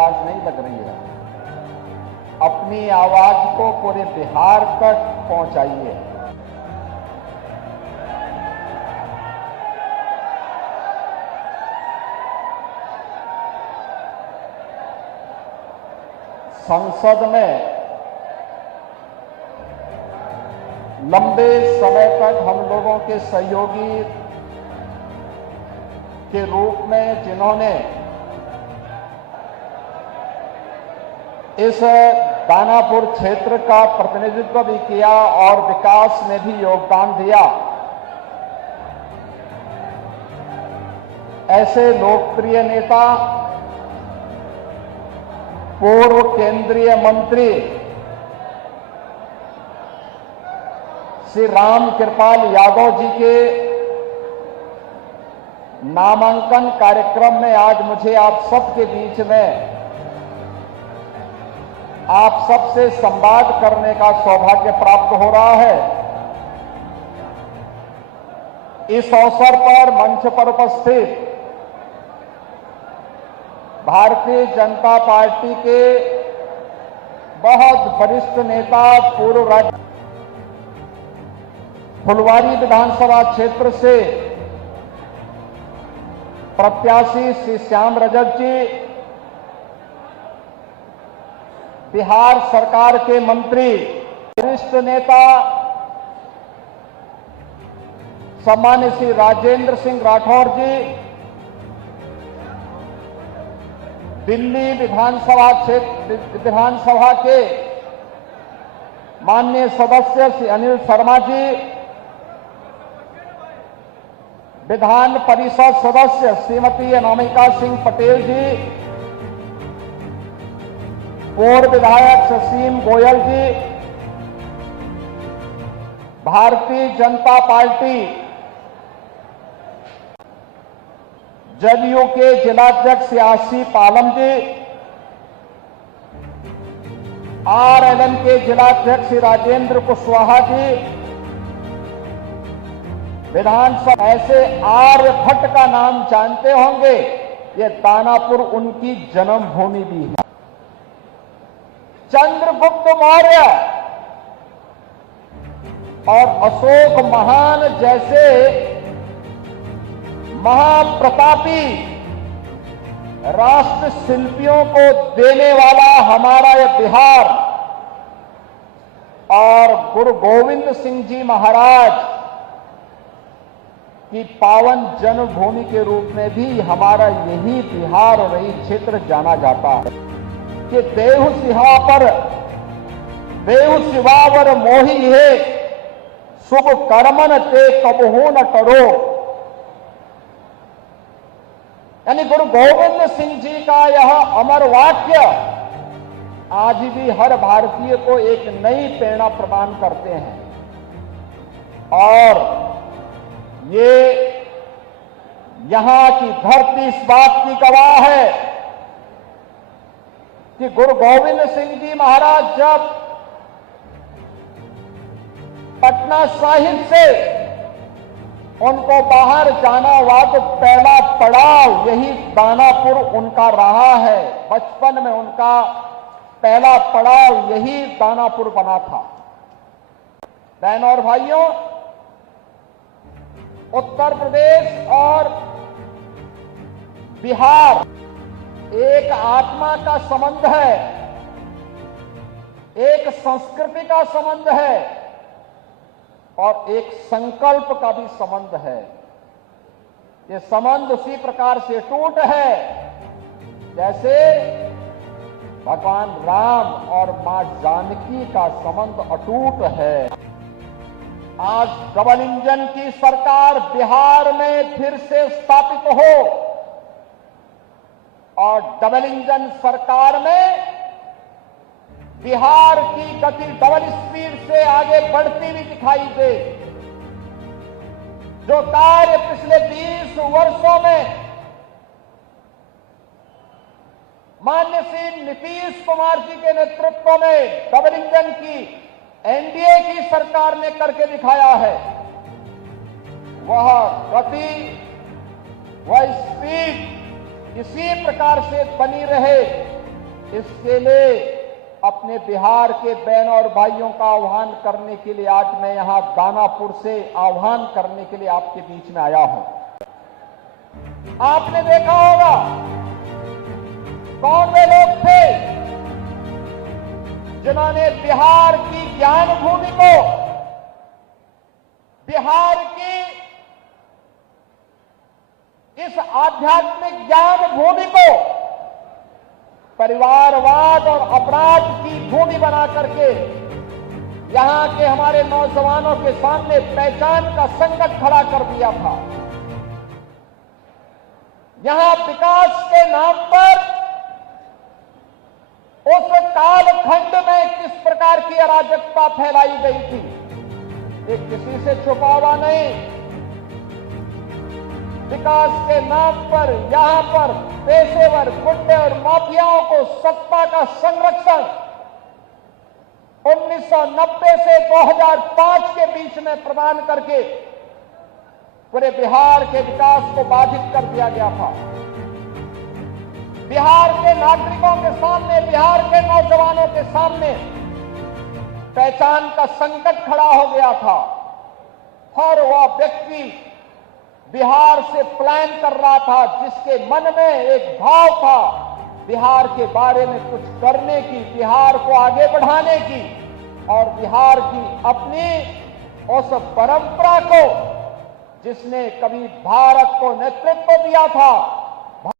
आवाज नहीं लग रही है। अपनी आवाज को पूरे बिहार तक पहुंचाइए। संसद में लंबे समय तक हम लोगों के सहयोगी के रूप में जिन्होंने इस दानापुर क्षेत्र का प्रतिनिधित्व भी किया और विकास में भी योगदान दिया, ऐसे लोकप्रिय नेता पूर्व केंद्रीय मंत्री श्री राम कृपाल यादव जी के नामांकन कार्यक्रम में आज मुझे आप सबके बीच में आप सबसे संवाद करने का सौभाग्य प्राप्त हो रहा है। इस अवसर पर मंच पर उपस्थित भारतीय जनता पार्टी के बहुत वरिष्ठ नेता पूर्व राज्य फुलवारी विधानसभा क्षेत्र से प्रत्याशी श्री श्याम रजक जी, बिहार सरकार के मंत्री वरिष्ठ नेता सम्मानित श्री राजेंद्र सिंह राठौर जी, दिल्ली विधानसभा के माननीय सदस्य श्री अनिल शर्मा जी, विधान परिषद सदस्य श्रीमती अनामिका सिंह पटेल जी, पूर्व विधायक ससीम गोयल जी, भारतीय जनता पार्टी जदयू के जिलाध्यक्ष आसिफ आलम जी, आरएलएन के जिलाध्यक्ष राजेंद्र कुशवाहा जी, विधानसभा ऐसे आर्यभट्ट का नाम जानते होंगे। ये दानापुर उनकी जन्मभूमि भी है। चंद्रगुप्त मौर्य और अशोक महान जैसे महाप्रतापी राष्ट्र शिल्पियों को देने वाला हमारा यह बिहार और गुरु गोविंद सिंह जी महाराज की पावन जन्मभूमि के रूप में भी हमारा यही बिहार और यही क्षेत्र जाना जाता है कि देहु सिहा पर देहु शिवावर मोही है, शुभ कर्मन ते कबहू न टरो। यानी गुरु गोविंद सिंह जी का यह अमर वाक्य आज भी हर भारतीय को एक नई प्रेरणा प्रदान करते हैं। और ये यहां की धरती इस बात की गवाह है कि गुरु गोविंद सिंह जी महाराज जब पटना साहिब से उनको बाहर जाना हुआ तो पहला पड़ाव यही दानापुर उनका रहा है। बचपन में उनका पहला पड़ाव यही दानापुर बना था। बहनों और भाइयों, उत्तर प्रदेश और बिहार एक आत्मा का संबंध है, एक संस्कृति का संबंध है और एक संकल्प का भी संबंध है। ये संबंध उसी प्रकार से टूट है जैसे भगवान राम और मां जानकी का संबंध अटूट है। आज डबल इंजन की सरकार बिहार में फिर से स्थापित हो और डबल इंजन सरकार में बिहार की गति डबल स्पीड से आगे बढ़ती हुई दिखाई दे। जो कार्य पिछले 20 वर्षों में माननीय श्री नीतीश कुमार जी के नेतृत्व में डबल इंजन की एनडीए की सरकार ने करके दिखाया है, वह गति, वह स्पीड इसी प्रकार से बनी रहे इसके लिए अपने बिहार के बहनों और भाइयों का आह्वान करने के लिए आज मैं यहां दानापुर से आह्वान करने के लिए आपके बीच में आया हूं। आपने देखा होगा कौन वे लोग थे जिन्होंने बिहार की ज्ञान भूमि को, बिहार की इस आध्यात्मिक ज्ञान भूमि को परिवारवाद और अपराध की भूमि बना करके यहां के हमारे नौजवानों के सामने पहचान का संकट खड़ा कर दिया था। यहां विकास के नाम पर उस कालखंड में किस प्रकार की अराजकता फैलाई गई थी, ये किसी से छुपा हुआ नहीं। विकास के नाम पर यहां पर पेशेवर गुंडे और माफियाओं को सत्ता का संरक्षण 1990 से 2005 के बीच में प्रदान करके पूरे बिहार के विकास को बाधित कर दिया गया था। बिहार के नागरिकों के सामने, बिहार के नौजवानों के सामने पहचान का संकट खड़ा हो गया था और वह व्यक्ति बिहार से प्लान कर रहा था जिसके मन में एक भाव था बिहार के बारे में कुछ करने की, बिहार को आगे बढ़ाने की और बिहार की अपनी उस परंपरा को जिसने कभी भारत को नेतृत्व दिया था